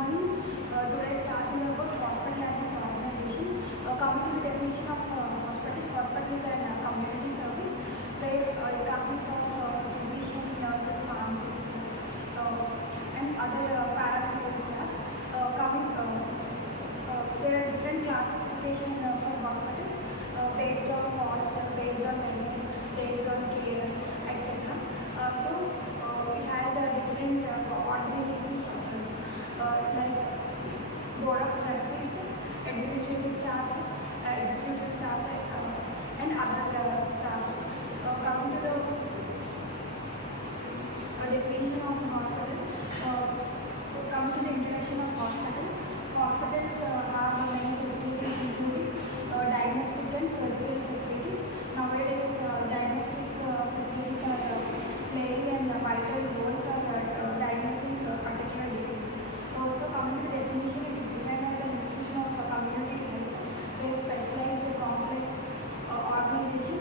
morning. Today's class is about hospital and its organization. Coming to the definition of hospital, hospital is a community service where it consists of physicians, nurses, pharmacists, and other paramedical staff. There are different classification for hospitals based on cost, based on medicine, based on care, etc. It has different organization structures like board of trustees, administrative staff, executive staff, and other staff. Coming to the definition of hospital, coming to the introduction of hospital. Hospitals have many facilities including diagnostic and surgical facilities. Nowadays, diagnostic facilities are playing a vital role for diagnosing a particular disease. Also, coming to the definition, it is defined as an institution of community health where specialized complex organization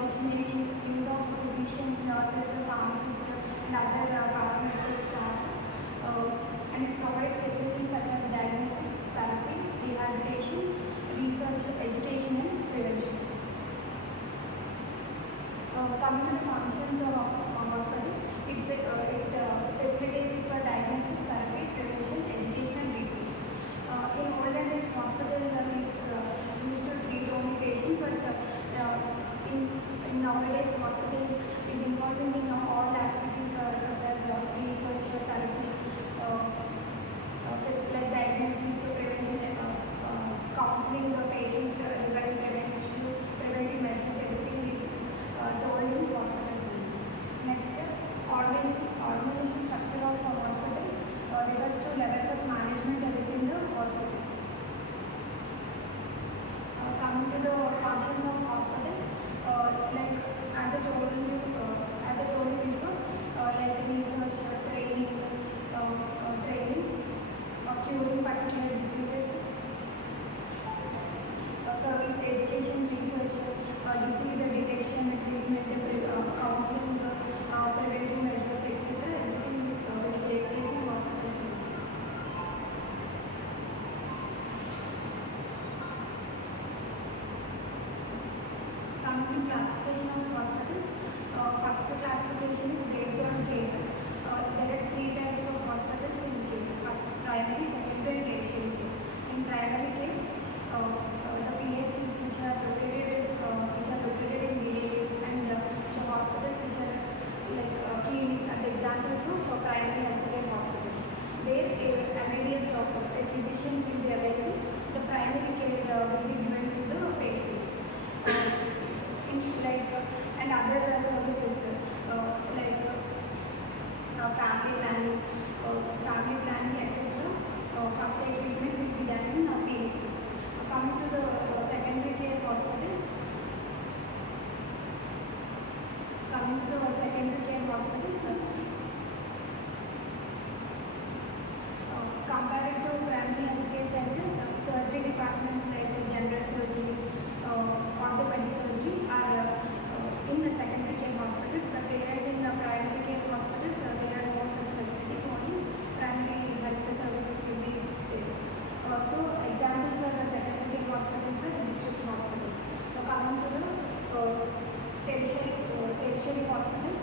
which makes use of physicians, nurses, pharmacists, and other paramedical staff, and it provides facilities such as diagnosis, therapy, rehabilitation, research, education, and prevention. Coming to the functions of hospital, it facilitates for diagnosis, therapy, prevention, education, and research. In olden days, hospital is used to treat only patient, but in nowadays, hospital is involved in all activities such as research, therapy, like diagnosis, prevention, counseling the patients regarding preventive measures. Everything is told in hospitals. Next, organization structure of hospital refers to levels of management within the hospital. Coming to the functions of hospital, like as I told you before, like research, training, curing particular diseases, service, education, research, disease detection, treatment, counseling, preventive measures, etc. Everything is will take place in hospitals. Coming to classification of hospitals, first classification is based on care. There are three types of hospitals in care. First, primary, secondary, and tertiary care. In primary care, the PHCs which are located in villages, and the hospitals which are like clinics and examples of primary healthcare hospitals. There, MBBS doctor, a physician will be available. The primary care will be given to the patients. And other services like family planning, etc. First aid treatment will be done in PHCs. Coming to the secondary care hospitals. Compared to primary healthcare centers, surgery departments like general surgery, orthopedic surgery are in the secondary care hospitals, but whereas in the primary care hospitals, there are no such facilities. Only primary health services will be there. Example for the secondary care hospitals are district hospital. Coming to the tertiary hospitals.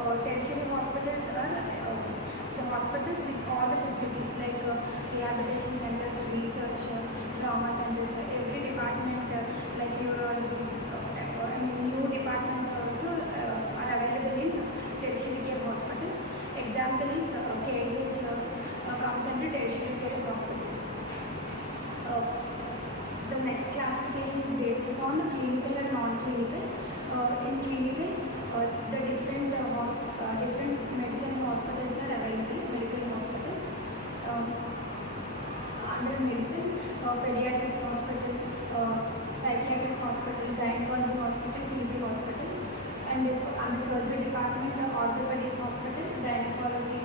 Tertiary hospitals are the hospitals with all the facilities like rehabilitation centers, research, trauma centers. Every department like neurology, new departments are also are available in tertiary care hospital. Example is KH comes under tertiary care hospital. The next classification is based on clinical and non-clinical. In clinical, the different medicine hospitals are available, medical hospitals. Under medicine, pediatrics hospital, psychiatric hospital, gynecology hospital, TB hospital, and under surgery department, orthopedic hospital, gynecology,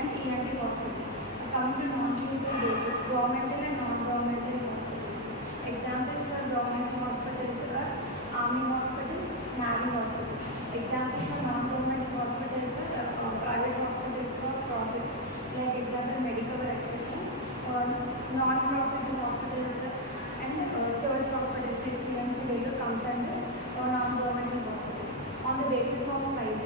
and ENT hospital. Coming to non-clinical basis, governmental and non-governmental hospitals. Examples for government hospitals are Army Hospital, Navy Hospital. Examples for non-government hospitals are private hospitals for profit, like example Medicover, etc. non-profit hospitals and church hospitals like CMC Vellore comes under non-governmental hospitals. On the basis of size,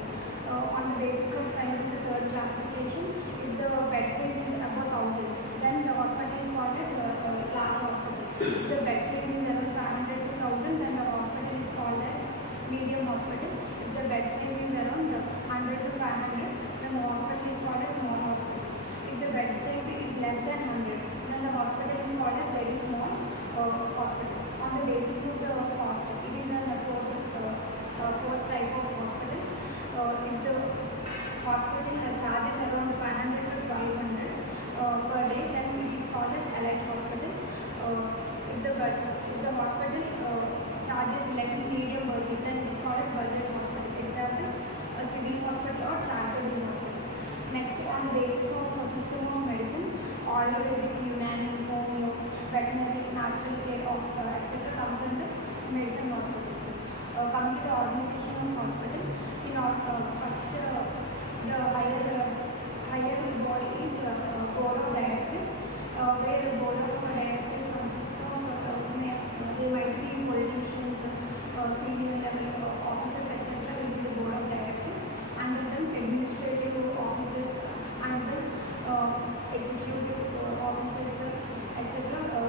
is the third classification. If the bed size is above 1,000, then the hospital is called as a large hospital. If the bed size is around 500 to 1,000, then the hospital is called as medium hospital. If the bed size is around 100 to 500, then the hospital is called as small hospital. If the bed size is less than 100, then the hospital is called as very small hospital. On the basis of the cost, it is a fourth type of hospitals. If the hospital charges around 500 to 1200 per day, then it is called as allied hospital. If the hospital charges less medium budget, then it is called as budget hospital. Example, a civil hospital or charitable hospital. Next, on the basis of a system of medicine, Ayurvedic, Unani, Homeo, veterinary, natural care, etc. comes under medicine hospitals. Coming to the organization of hospital, in first the higher body is board of directors, where the board of directors consists of they might be politicians, senior level officers, etc. will be the board of directors, and then administrative officers, and then executive officers, etc.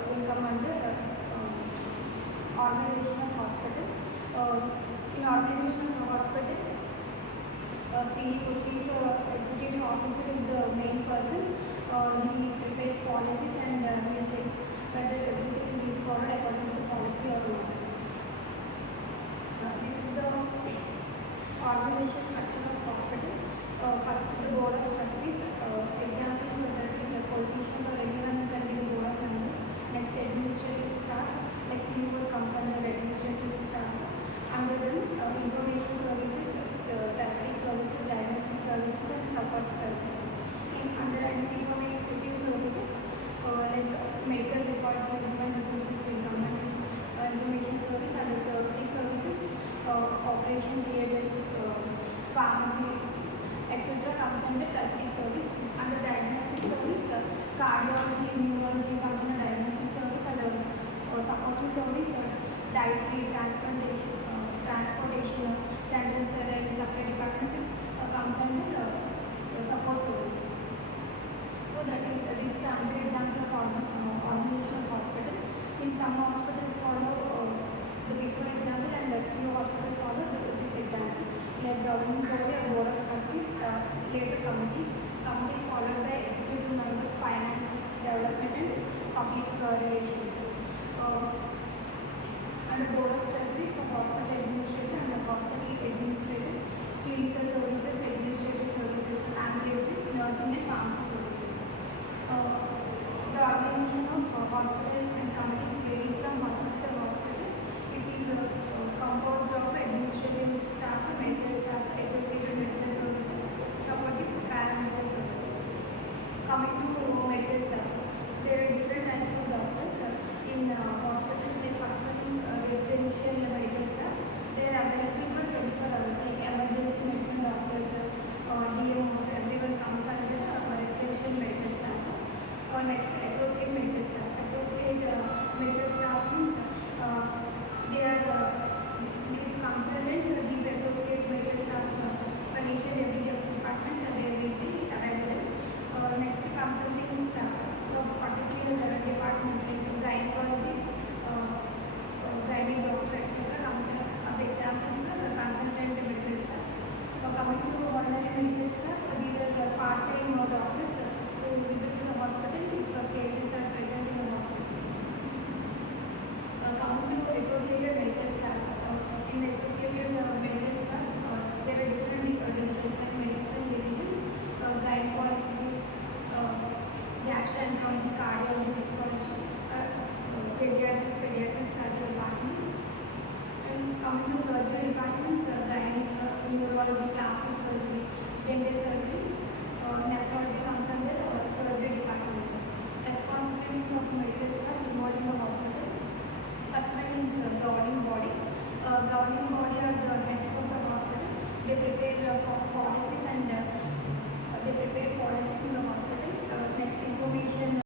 will come under organization of hospital. In organization of hospital, CEO, Chief Executive Officer is the main person. He prepares policies and he will check whether everything is followed according to the policy or not. This is the organization structure of hospital. First, the board of trustees. Example for that is the politicians or anyone can be the board of members. Next, administrative staff, like CEOs comes under administrative staff. Under them, information services, therapeutic services, diagnostic services, and support services. Under informative services, like medical records and human resources will come under information service. Under therapeutic services, operation theatres, pharmacy, etc. comes under therapeutic service. Under diagnostic service, cardiology, neurology comes under diagnostic service. Under supportive service, dietary, transportation, central sterile supply department comes under support services. So this is another example of organization of hospital. In some hospitals follow the before example, and few hospitals follow this example. Like governing body or board of trustees, later committees followed by executive members, finance, development, and public relations. Under board of trustees, the hospital administrator and the hospital administrator, clinical services, administrative services, ambulatory, nursing, and pharmacy services. The organization of hospital and committees varies from hospital to hospital. It is composed of administrative staff, medical staff, associated medical services, supportive paramedical services. Coming to medical staff,